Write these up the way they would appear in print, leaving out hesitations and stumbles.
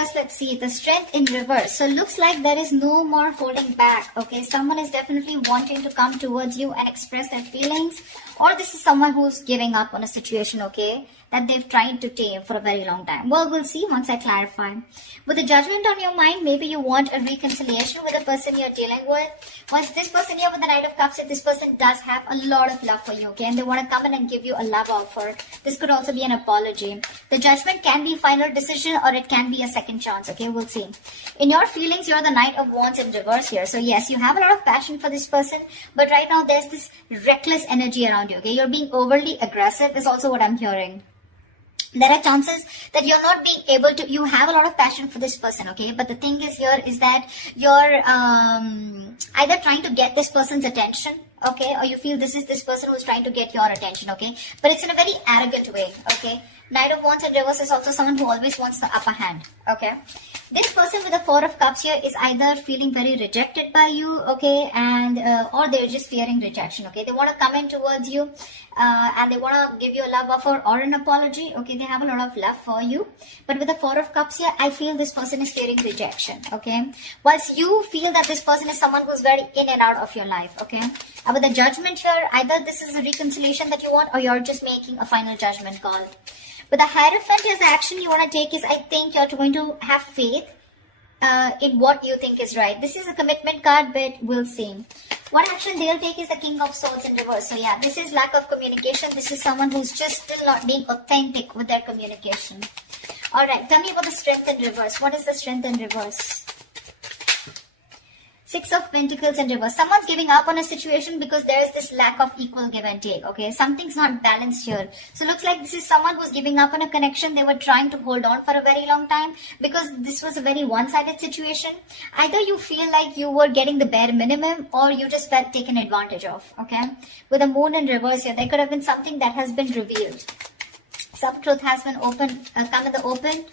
First, let's see the strength in reverse. So looks like there is no more holding back. Okay, someone is definitely wanting to come towards you and express their feelings, or this is someone who's giving up on a situation, okay, that they've tried to tame for a very long time. Well, we'll see once I clarify. With the judgment on your mind, maybe you want a reconciliation with the person you're dealing with. Once this person here with the Knight of Cups, this person does have a lot of love for you, okay, and they want to come in and give you a love offer. This could also be an apology. The judgment can be final decision, or it can be a second chance, okay, we'll see. In your feelings, you're the Knight of Wands in reverse here. So yes, you have a lot of passion for this person, but right now there's this reckless energy around you, okay. You're being overly aggressive is also what I'm hearing. There are chances that you're not being able to, you have a lot of passion for this person, okay, but the thing is here is that you're either trying to get this person's attention, okay, or you feel this is this person who's trying to get your attention, okay, but it's in a very arrogant way, okay. Knight of Wands in reverse is also someone who always wants the upper hand, okay. This person with the Four of Cups here is either feeling very rejected by you, okay, and or they're just fearing rejection, okay. They want to come in towards you and they want to give you a love offer or an apology, okay. They have a lot of love for you, but with the Four of Cups here, I feel this person is fearing rejection, okay. Whilst you feel that this person is someone who's very in and out of your life, okay. And with the judgment here, either this is a reconciliation that you want, or you're just making a final judgment call. But the Hierophant is the action you want to take is, I think you're going to have faith in what you think is right. This is a commitment card, but we'll see. What action they'll take is the King of Swords in reverse. So yeah, this is lack of communication. This is someone who's just still not being authentic with their communication. Alright, tell me about the strength in reverse. What is the strength in reverse? Six of Pentacles in reverse. Someone's giving up on a situation because there is this lack of equal give and take, okay? Something's not balanced here. So looks like this is someone who's giving up on a connection they were trying to hold on for a very long time because this was a very one-sided situation. Either you feel like you were getting the bare minimum or you just felt taken advantage of, okay? With the Moon in reverse here, there could have been something that has been revealed. Some truth has been come in the open,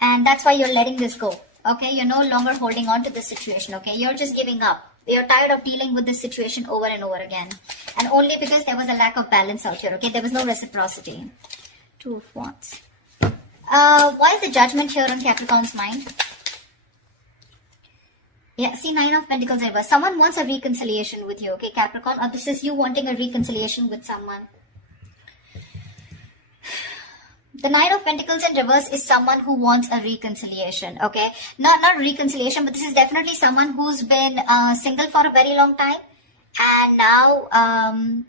and that's why you're letting this go. Okay, you're no longer holding on to this situation, okay? You're just giving up. You're tired of dealing with this situation over and over again. And only because there was a lack of balance out here, okay? There was no reciprocity. Two of Wands. Why is the judgment here on Capricorn's mind? Yeah, see, Nine of Pentacles reverse. Someone wants a reconciliation with you, okay, Capricorn? Or this is you wanting a reconciliation with someone. The Knight of Pentacles in reverse is someone who wants a reconciliation, okay? Not reconciliation, but this is definitely someone who's been single for a very long time. And now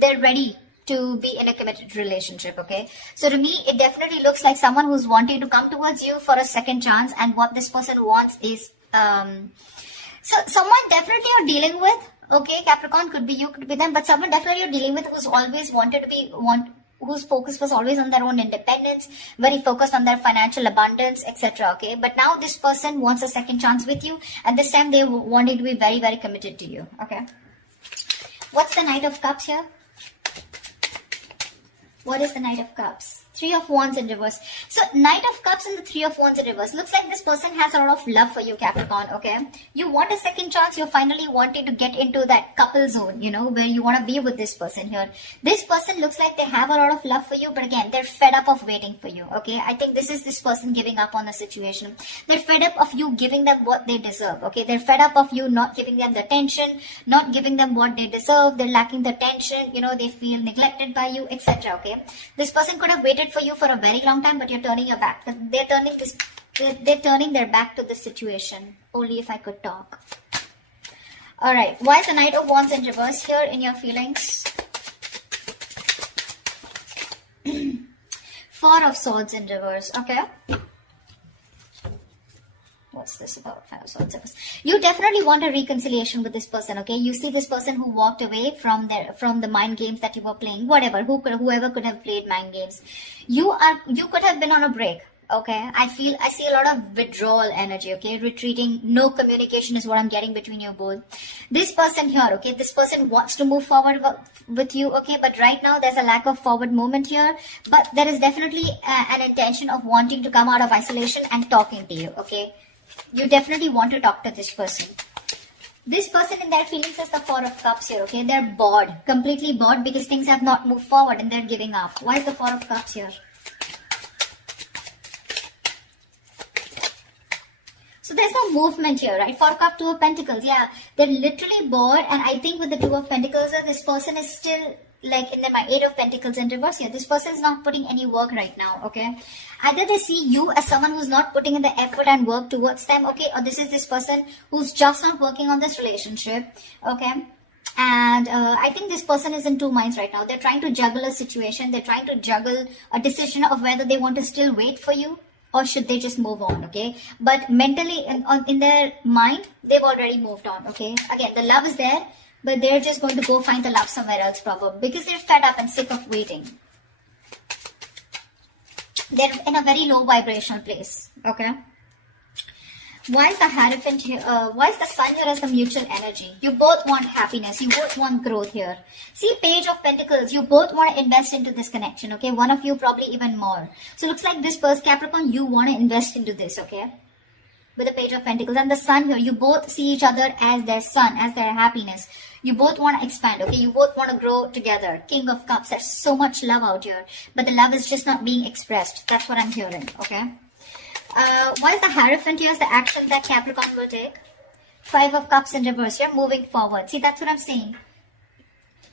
they're ready to be in a committed relationship, okay? So to me, it definitely looks like someone who's wanting to come towards you for a second chance. And what this person wants is... so someone definitely you're dealing with, okay? Capricorn, could be you, could be them. But someone definitely you're dealing with who's always wanted to be... whose focus was always on their own independence, very focused on their financial abundance, etc. Okay, but now this person wants a second chance with you, and this time they wanted to be very, very committed to you. Okay, what's the Knight of Cups here? What is the Knight of Cups? Three of Wands in reverse. So Knight of Cups and the Three of Wands in reverse. Looks like this person has a lot of love for you, Capricorn, okay? You want a second chance. You're finally wanting to get into that couple zone, you know, where you want to be with this person here. This person looks like they have a lot of love for you, but again, they're fed up of waiting for you, okay? I think this is this person giving up on the situation. They're fed up of you giving them what they deserve, okay? They're fed up of you not giving them the attention, not giving them what they deserve. They're lacking the attention, you know, they feel neglected by you, etc., okay? This person could have waited for you for a very long time, but you're turning your back. They're turning their back to this situation. Only if I could talk. Alright, why is the Knight of Wands in reverse here in your feelings? Four of Swords in reverse, okay? What's this about? Five of Swords. You definitely want a reconciliation with this person, okay? You see this person who walked away from the mind games that you were playing, whatever, whoever could have played mind games. You could have been on a break, okay? I see a lot of withdrawal energy, okay? Retreating, no communication is what I'm getting between you both. This person here, okay? This person wants to move forward with you, okay? But right now there's a lack of forward movement here. But there is definitely an intention of wanting to come out of isolation and talking to you, okay? You definitely want to talk to this person. This person in their feelings is the Four of Cups here, okay? They're bored, completely bored because things have not moved forward and they're giving up. Why is the Four of Cups here? So there's no movement here, right? Four cup, two of pentacles. Yeah, they're literally bored. And I think with the two of pentacles, this person is still like in my eight of pentacles in reverse here. This person is not putting any work right now, okay? Either they see you as someone who's not putting in the effort and work towards them, okay? Or this is this person who's just not working on this relationship, okay? And I think this person is in two minds right now. They're trying to juggle a situation. They're trying to juggle a decision of whether they want to still wait for you or should they just move on, okay? But mentally, in their mind, they've already moved on, okay? Again, the love is there, but they're just going to go find the love somewhere else probably because they're fed up and sick of waiting. They're in a very low vibrational place, okay? Why is the Hierophant here? Why is the Sun here as the mutual energy? You both want happiness. You both want growth here. See, Page of Pentacles. You both want to invest into this connection, okay? One of you probably even more. So, looks like this person, Capricorn, you want to invest into this, okay? With the Page of Pentacles. And the Sun here, you both see each other as their sun, as their happiness. You both want to expand, okay? You both want to grow together. King of Cups. There's so much love out here. But the love is just not being expressed. That's what I'm hearing, okay? Why is the Hierophant here as the action that Capricorn will take? Five of Cups in reverse. You're moving forward. See, that's what I'm saying.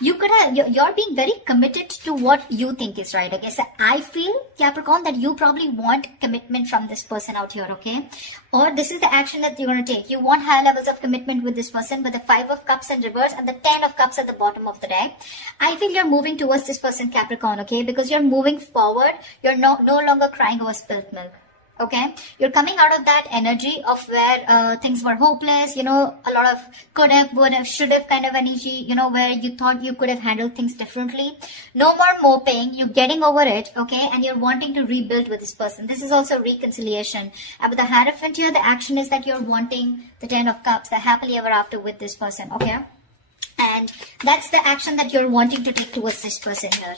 You could have, you're being very committed to what you think is right. Okay, so I feel, Capricorn, that you probably want commitment from this person out here, okay? Or this is the action that you're going to take. You want high levels of commitment with this person, but the Five of Cups in reverse and the Ten of Cups at the bottom of the deck. I feel you're moving towards this person, Capricorn, okay? Because you're moving forward. You're no longer crying over spilt milk. Okay, you're coming out of that energy of where things were hopeless, you know, a lot of could have, would have, should have kind of energy, you know, where you thought you could have handled things differently. No more moping, you're getting over it, okay, and you're wanting to rebuild with this person. This is also reconciliation. And with the Hierophant here, the action is that you're wanting the Ten of Cups, the happily ever after with this person, okay? And that's the action that you're wanting to take towards this person here.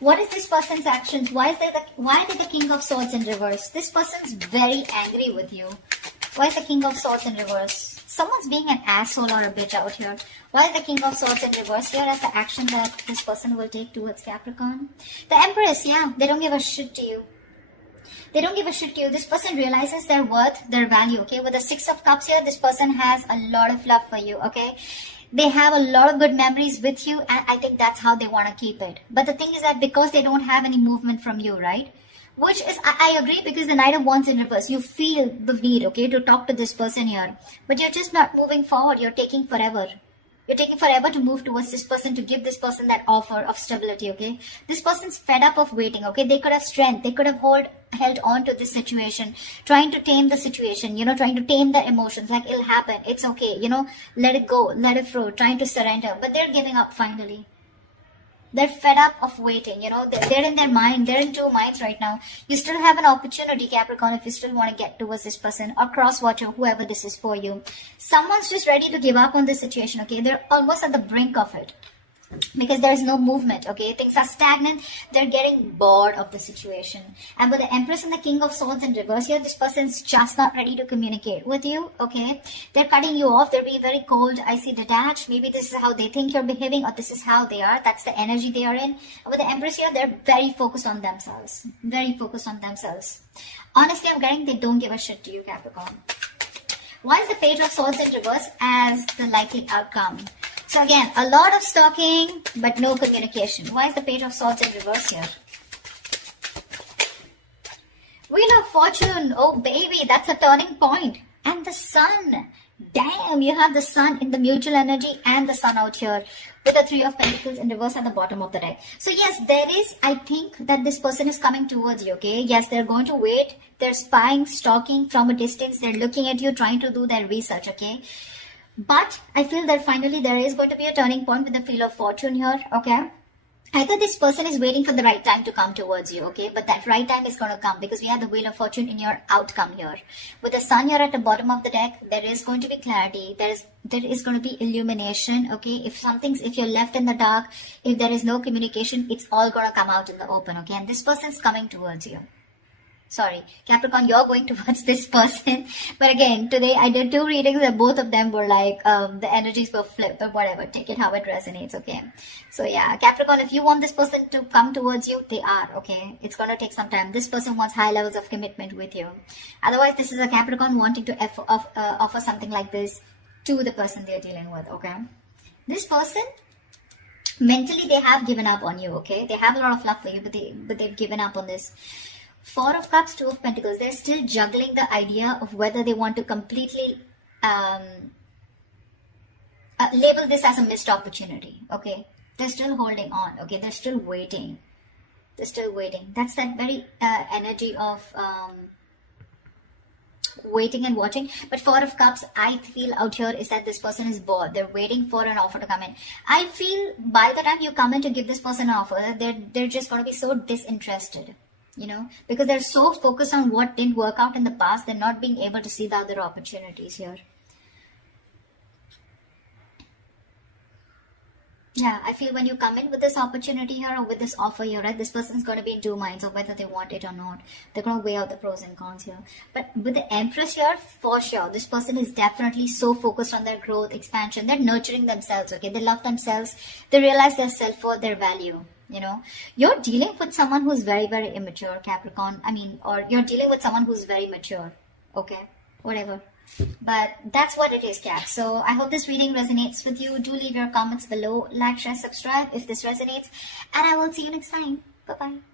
What is this person's actions? Why did the King of Swords in reverse? This person's very angry with you. Why is the King of Swords in reverse? Someone's being an asshole or a bitch out here. Why is the King of Swords in reverse here as the action that this person will take towards Capricorn? The Empress, yeah, they don't give a shit to you. They don't give a shit to you. This person realizes their worth, their value, okay? With the Six of Cups here, this person has a lot of love for you, okay? They have a lot of good memories with you, and I think that's how they want to keep it. But the thing is that because they don't have any movement from you, right? Which is, I agree, because the Knight of Wands in reverse, you feel the need, okay, to talk to this person here. But you're just not moving forward. You're taking forever. You're taking forever to move towards this person, to give this person that offer of stability, okay? This person's fed up of waiting, okay? They could have strength. They could have held on to this situation, trying to tame the situation, you know, trying to tame the emotions, like it'll happen, it's okay, you know, let it go, let it flow, trying to surrender. But they're giving up finally. They're fed up of waiting, you know, they're in their mind, they're in two minds right now. You still have an opportunity, Capricorn, if you still want to get towards this person or cross-watch or whoever this is for you. Someone's just ready to give up on this situation, okay? They're almost at the brink of it. Because there's no movement, okay? Things are stagnant. They're getting bored of the situation. And with the Empress and the King of Swords in reverse here, this person's just not ready to communicate with you, okay? They're cutting you off. They're being very cold, icy, detached. Maybe this is how they think you're behaving, or this is how they are. That's the energy they are in. And with the Empress here, they're very focused on themselves. Very focused on themselves. Honestly, I'm getting they don't give a shit to you, Capricorn. Why is the Page of Swords in reverse as the likely outcome? So again, a lot of stalking, but no communication. Why is the Page of Swords in reverse here? Wheel of Fortune. Oh, baby, that's a turning point. And the Sun. Damn, you have the Sun in the mutual energy and the Sun out here with the Three of Pentacles in reverse at the bottom of the deck. So yes, there is, I think that this person is coming towards you, okay? Yes, they're going to wait. They're spying, stalking from a distance. They're looking at you, trying to do their research, okay? But I feel that finally there is going to be a turning point with the Wheel of Fortune here, okay? Either this person is waiting for the right time to come towards you, okay? But that right time is going to come because we have the Wheel of Fortune in your outcome here. With the Sun here at the bottom of the deck, there is going to be clarity. There is going to be illumination, okay? If you're left in the dark, if there is no communication, it's all going to come out in the open, okay? And this person is coming towards you. Sorry, Capricorn, you're going towards this person. But again, today I did 2 readings and both of them were like, the energies were flipped, but whatever, take it how it resonates, okay? So yeah, Capricorn, if you want this person to come towards you, they are, okay? It's going to take some time. This person wants high levels of commitment with you. Otherwise, this is a Capricorn wanting to offer something like this to the person they're dealing with, okay? This person, mentally, they have given up on you, okay? They have a lot of love for you, but they've given up on this. 4 of Cups, 2 of Pentacles. They're still juggling the idea of whether they want to completely label this as a missed opportunity. Okay, they're still holding on. Okay, they're still waiting. They're still waiting. That's that very energy of waiting and watching. But 4 of Cups, I feel out here is that this person is bored. They're waiting for an offer to come in. I feel by the time you come in to give this person an offer, they're just going to be so disinterested. You know, because they're so focused on what didn't work out in the past, they're not being able to see the other opportunities here. Yeah, I feel when you come in with this opportunity here or with this offer here, right, this person's going to be in 2 minds of whether they want it or not. They're going to weigh out the pros and cons here. But with the Empress here, for sure, this person is definitely so focused on their growth, expansion. They're nurturing themselves, okay? They love themselves. They realize their self-worth, their value. You know, you're dealing with someone who's very, very immature, Capricorn. I mean, or you're dealing with someone who's very mature. Okay, whatever. But that's what it is, Cap. So I hope this reading resonates with you. Do leave your comments below. Like, share, subscribe if this resonates. And I will see you next time. Bye-bye.